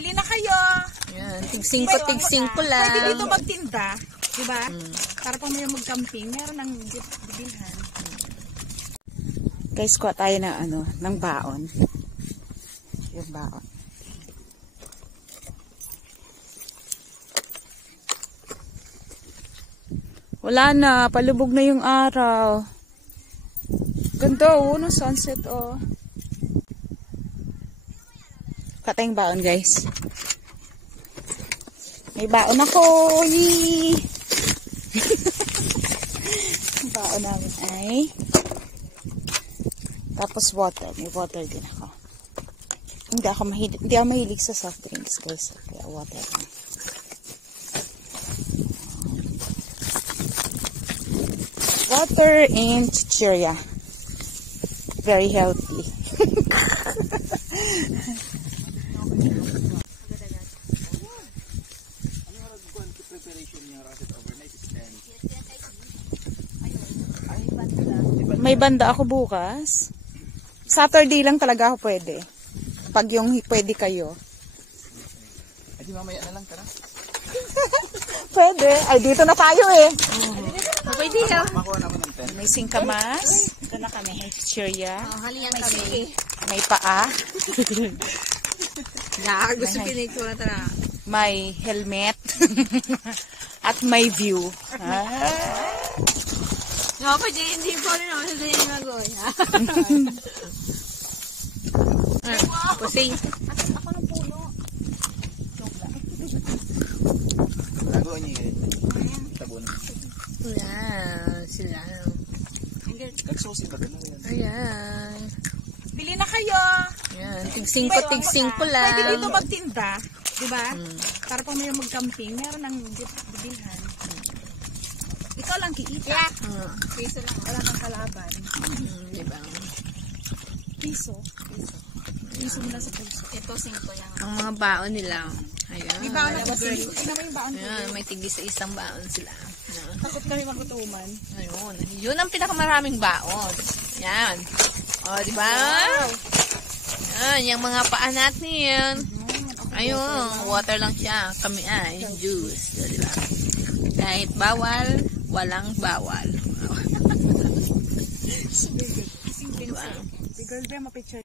Bili na kayo. Yan, tig-5 lang. Pwede dito magtinda, di ba? Para pang may mag-camping, meron ng bibilhan. Guys, kuha tayo ng baon. Yung baon. Wala na, palubog na yung araw. Ganda ng sunset Kuha tayong baon, guys. May baon ako. Yee! Baon namin ay tapos water. May water din ako. Hindi ako mahilig sa soft drinks, guys. Kaya water lang. Water and chichirya. Very healthy. May banda ako bukas. Saturday lang talaga ako pwede. Pag yung pwede kayo. Ay, di mamaya na lang, tara. Pwede. Ay, dito na tayo eh. Pwede yan. Makuha naman ng 10. May singkamas. Ito na kami. Chichirya. Halihan kami. May paa. Gusto pinito na tara. May helmet. At may view. No, pwede hindi po rin ako sa yung magoy. Pusing. Ako ng puno. Lago niyo yun. Tabon. Ayan, sila. Nagsusi ba ganun yan? Ayan. Bili na kayo. Ayan, tig-5 lang. Pwede dito magtinda. Diba? Para pang may mag-camping, meron ng bibilhan. Ikaw lang kiita. Piso lang. Wala kang kalaban. Diba? Piso. Piso mo lang sa puso. Ito, 5 lang. Ang mga baon nila. Ayan. May baon na ba? Tingnan mo yung baon. Ayan, may tig-1 baon sila. Ayan. Takot kami magutuman. Ayun. Yun ang pinakamaraming baon. Yan. O, diba? Yan, yung mga paa natin. Ayun, water lang siya. Kami ay juice. So, diba? Kahit bawal, walang bawal. Si girl ba, mapicture.